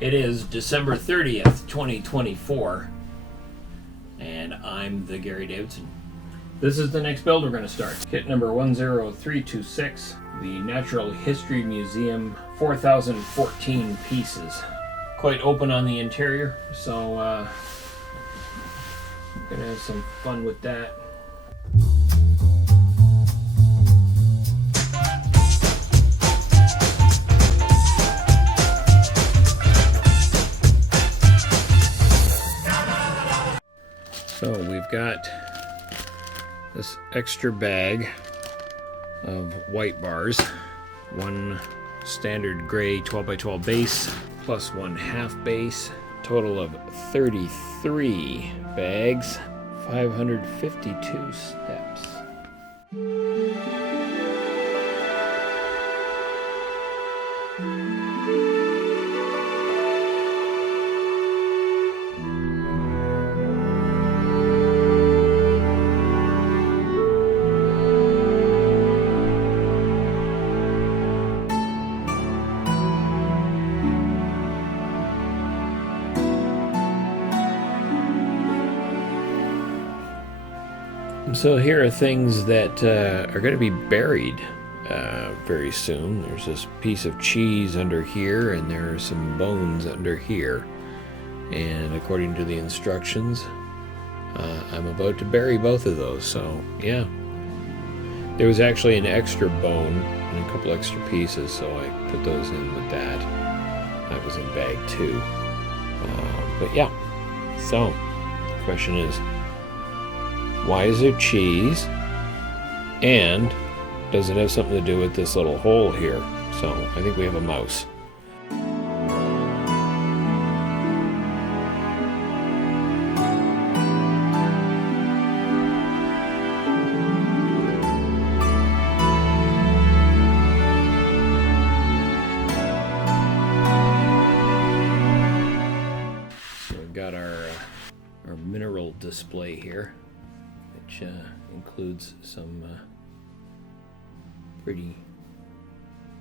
It is December 30th, 2024, and I'm the Gary Davidson. This is the next build we're going to start. Kit number 10326, the Natural History Museum, 4,014 pieces. Quite open on the interior, so I'm going to have some fun with that. So we've got this extra bag of white bars, one standard gray 12x12 base plus one half base, total of 33 bags, 552 steps. So here are things that are going to be buried very soon. There's this piece of cheese under here, and there are some bones under here. And according to the instructions, I'm about to bury both of those. So yeah, there was actually an extra bone and a couple extra pieces, so I put those in with that. That was in bag 2. But yeah, so the question is, why is there cheese? And does it have something to do with this little hole here? So I think we have a mouse. So we've got our mineral display here, which includes some pretty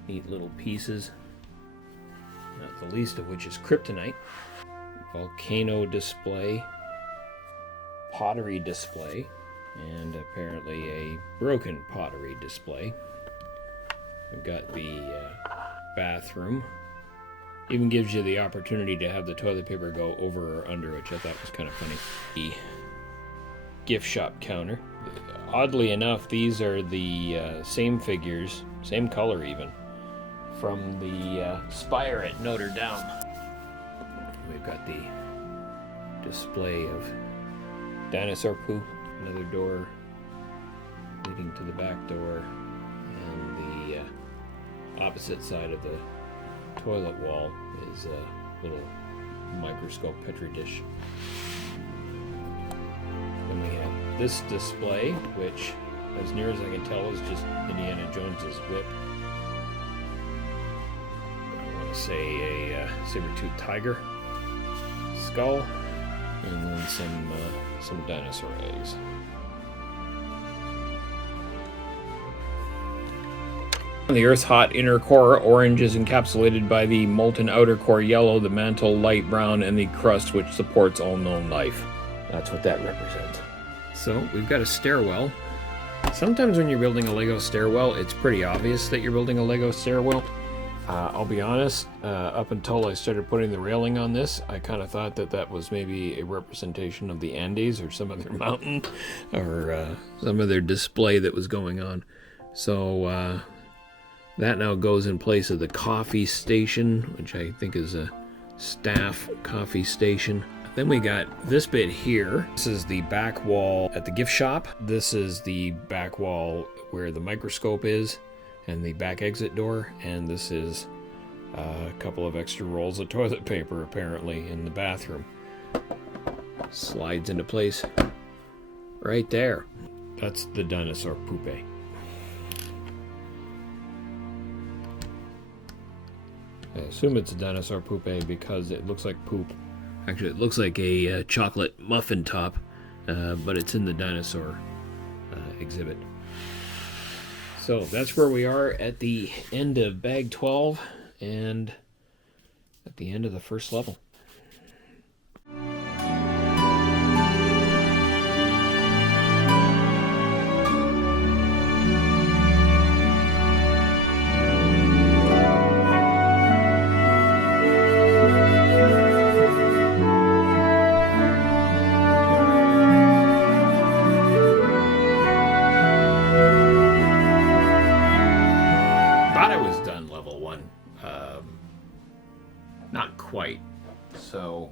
neat little pieces, not the least of which is kryptonite, volcano display, pottery display, and apparently a broken pottery display. We've got the bathroom. Even gives you the opportunity to have the toilet paper go over or under, which I thought was kind of funny. The gift shop counter. Oddly enough, these are the same figures, same color even, from the spire at Notre Dame. We've got the display of dinosaur poo, another door leading to the back door, and the opposite side of the toilet wall is a little microscope petri dish. Then we have this display, which, as near as I can tell, is just Indiana Jones's whip. I want to say a saber-toothed tiger skull, and then some dinosaur eggs. The Earth's hot inner core, orange, is encapsulated by the molten outer core yellow, the mantle light brown, and the crust which supports all known life. That's what that represents. So we've got a stairwell. Sometimes when you're building a Lego stairwell, it's pretty obvious that you're building a Lego stairwell. I'll be honest, up until I started putting the railing on this, I kind of thought that that was maybe a representation of the Andes or some other mountain or some other display that was going on. So that now goes in place of the coffee station, which I think is a staff coffee station. Then we got this bit here. This is the back wall at the gift shop. This is the back wall where the microscope is and the back exit door. And this is a couple of extra rolls of toilet paper, apparently, in the bathroom. Slides into place right there. That's the dinosaur poopy. I assume it's a dinosaur poupée because it looks like poop. Actually, it looks like a chocolate muffin top, but it's in the dinosaur exhibit. So that's where we are at the end of bag 12, and at the end of the first level. Thought I was done level 1. Not quite. So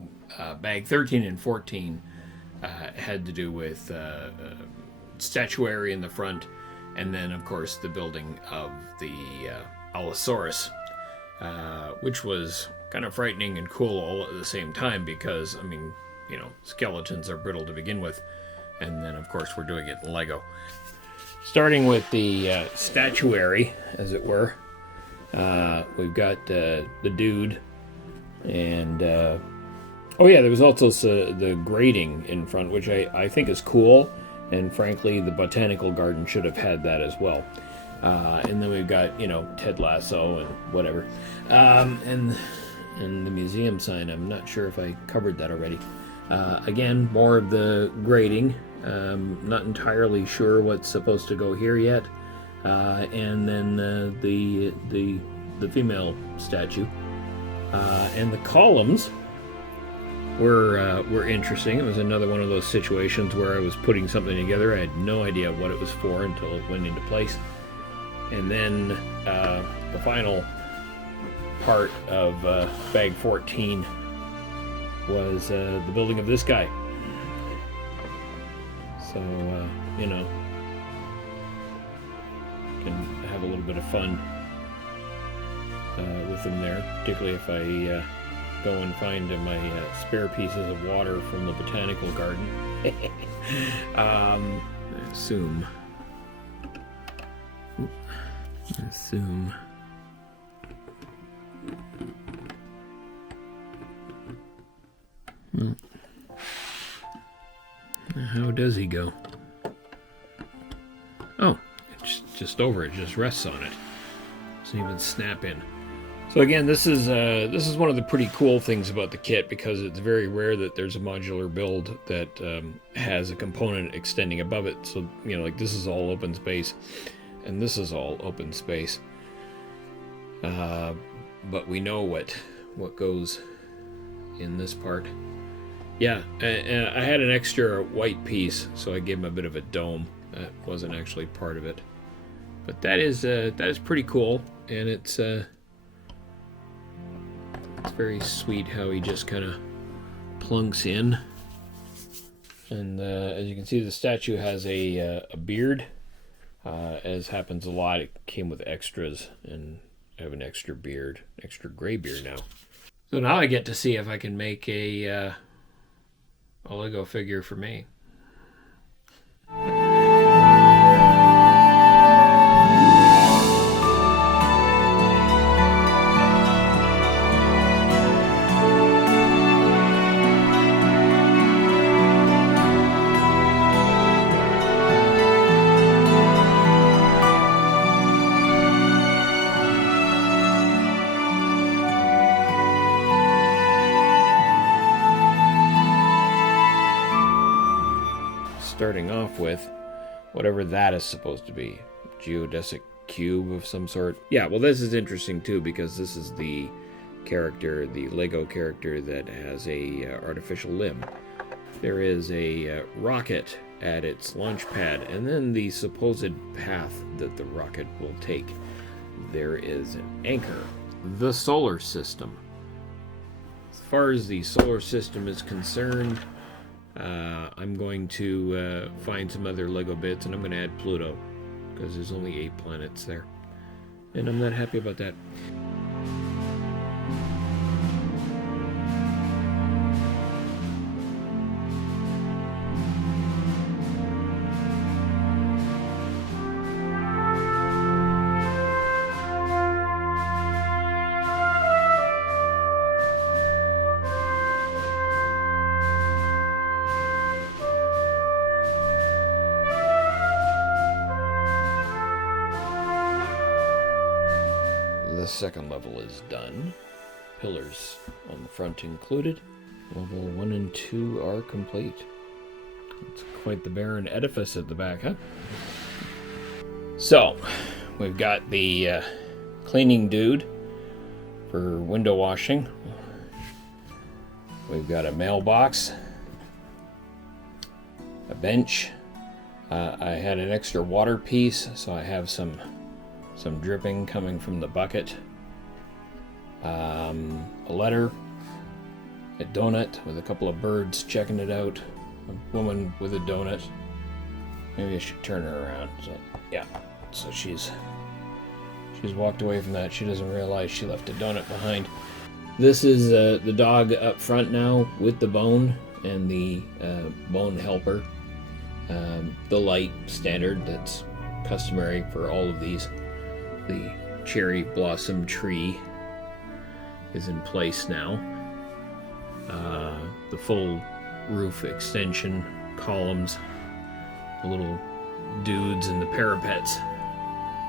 bag 13 and 14 had to do with statuary in the front, and then of course the building of the Allosaurus, which was kind of frightening and cool all at the same time, because I mean, you know, skeletons are brittle to begin with, and then of course we're doing it in Lego. Starting with the statuary, as it were, we've got the dude, and oh yeah, there was also the grading in front, which I think is cool, and frankly the botanical garden should have had that as well. And then we've got, you know, Ted Lasso and whatever, and the museum sign. I'm not sure if I covered that already. Again, more of the grading. Not entirely sure what's supposed to go here yet. And then the female statue, and the columns were interesting. It was another one of those situations where I was putting something together. I had no idea what it was for until it went into place. And then the final part of bag 14 was the building of this guy. So, you know, can have a little bit of fun with them there, particularly if I go and find my spare pieces of water from the botanical garden. I assume. Well, how does he go? Oh, it's just over it. Just rests on it. Doesn't even snap in. So again, this is one of the pretty cool things about the kit, because it's very rare that there's a modular build that has a component extending above it. So, you know, like this is all open space, and this is all open space. But we know what goes in this part. Yeah, and I had an extra white piece, so I gave him a bit of a dome. That wasn't actually part of it, but that is pretty cool, and it's very sweet how he just kind of plunks in. And as you can see, the statue has a beard, as happens a lot. It came with extras, and I have an extra beard, extra gray beard now. So now I get to see if I can make a Lego figure for me. Starting off with whatever that is supposed to be, geodesic cube of some sort. Yeah, well, this is interesting too, because this is the character, the Lego character, that has a artificial limb. There is a rocket at its launch pad, and then the supposed path that the rocket will take. There is an anchor. The solar system. As far as the solar system is concerned, I'm going to find some other Lego bits, and I'm going to add Pluto, because there's only 8 planets there, and I'm not happy about that. The second level is done. pillars on the front included. Level 1 and 2 are complete. It's quite the barren edifice at the back, huh? So, we've got the cleaning dude for window washing. We've got a mailbox, a bench. I had an extra water piece, so I have some dripping coming from the bucket. A letter, a donut with a couple of birds checking it out, a woman with a donut. Maybe I should turn her around. So, yeah, so she's walked away from that. She doesn't realize she left a donut behind. This is the dog up front now with the bone and the bone helper. The light standard that's customary for all of these. The cherry blossom tree is in place now. The full roof extension, columns, the little dudes and the parapets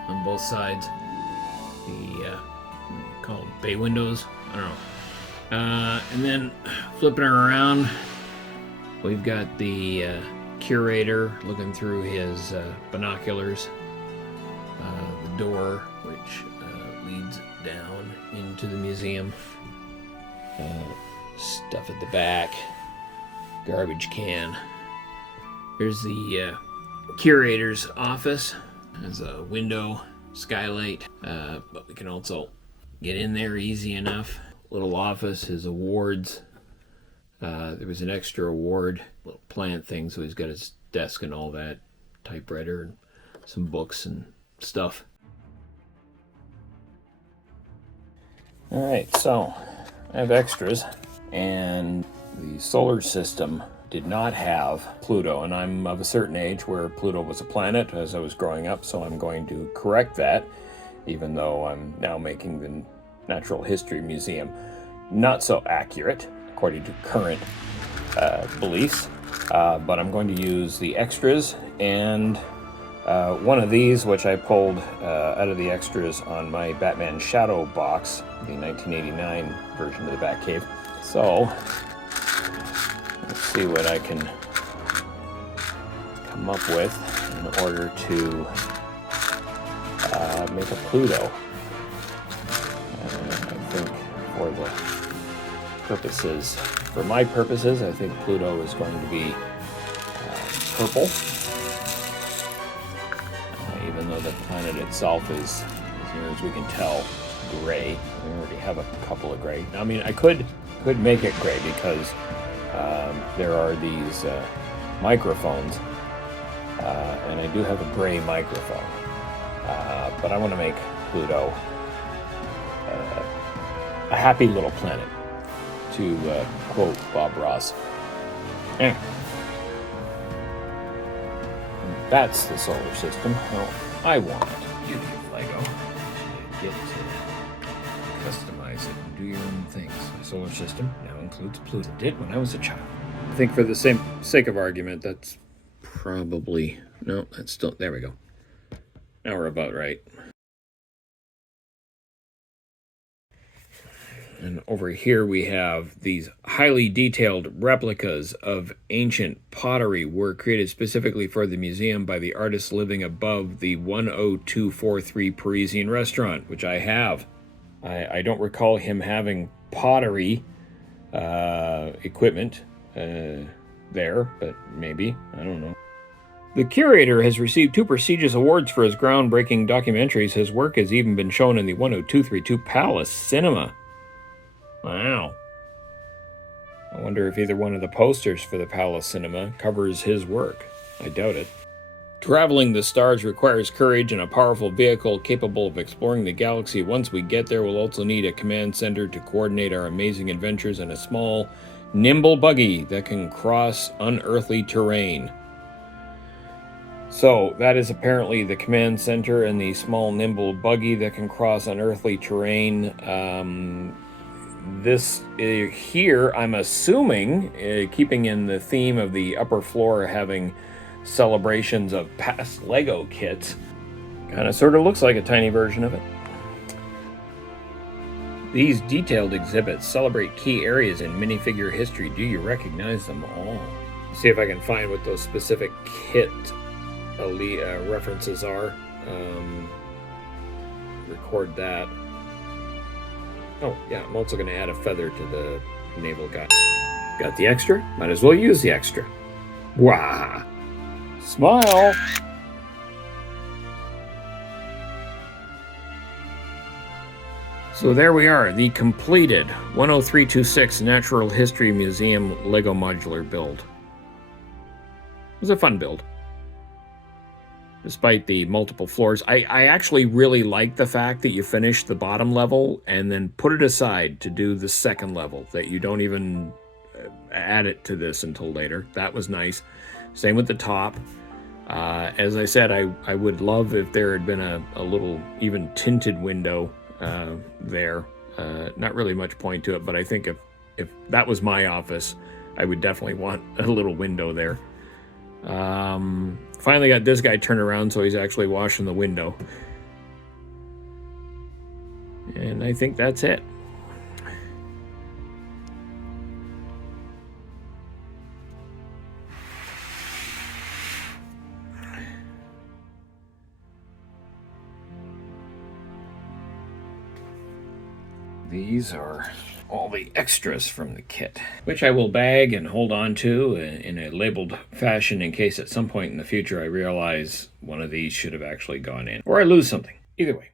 on both sides. The what do you call them, bay windows? I don't know. And then flipping her around, we've got the curator looking through his binoculars. The door, which leads down into the museum. Stuff at the back. Garbage can. Here's the curator's office. There's a window, skylight, but we can also get in there easy enough. Little office, his awards. There was an extra award, little plant thing, so he's got his desk and all that, typewriter, and some books and stuff. Alright, so I have extras, and the solar system did not have Pluto, and I'm of a certain age where Pluto was a planet as I was growing up, so I'm going to correct that, even though I'm now making the Natural History Museum not so accurate, according to current beliefs, but I'm going to use the extras, and one of these, which I pulled out of the extras on my Batman Shadow box, the 1989 version of the Batcave. So, let's see what I can come up with in order to make a Pluto. I think for the purposes, for my purposes, I think Pluto is going to be purple. Even though the planet itself is, as near as we can tell, gray. We already have a couple of gray. I mean, I could make it gray because there are these microphones, and I do have a gray microphone. But I want to make Pluto a happy little planet, to quote Bob Ross. That's the solar system. How I want it. You give Lego. You get to customize it and do your own things. The solar system now includes Pluto. It did when I was a child. I think for the sake of argument, that's probably... No, that's still... There we go. Now we're about right. And over here we have these highly detailed replicas of ancient pottery work created specifically for the museum by the artist living above the 10243 Parisian restaurant, which I have. I don't recall him having pottery equipment there, but maybe. I don't know. The curator has received 2 prestigious awards for his groundbreaking documentaries. His work has even been shown in the 10232 Palace Cinema. Wow. I wonder if either one of the posters for the Palace Cinema covers his work. I doubt it. Traveling the stars requires courage and a powerful vehicle capable of exploring the galaxy. Once we get there, we'll also need a command center to coordinate our amazing adventures and a small, nimble buggy that can cross unearthly terrain. So, that is apparently the command center and the small, nimble buggy that can cross unearthly terrain. This here, I'm assuming, keeping in the theme of the upper floor having celebrations of past Lego kits, kind of sort of looks like a tiny version of it. These detailed exhibits celebrate key areas in minifigure history. Do you recognize them all? See if I can find what those specific kit references are. Record that. Oh, yeah, I'm also going to add a feather to the naval guy. Got the extra? Might as well use the extra. Wah! Smile! So there we are, the completed 10326 Natural History Museum Lego modular build. It was a fun build. Despite the multiple floors, I actually really like the fact that you finish the bottom level and then put it aside to do the second level, that you don't even add it to this until later. That was nice. Same with the top. As I said, I would love if there had been a little even tinted window there. Not really much point to it, but I think if that was my office, I would definitely want a little window there. Finally got this guy turned around so he's actually washing the window. And I think that's it. These are all the extras from the kit, which I will bag and hold on to in a labeled fashion in case at some point in the future I realize one of these should have actually gone in, or I lose something. Either way.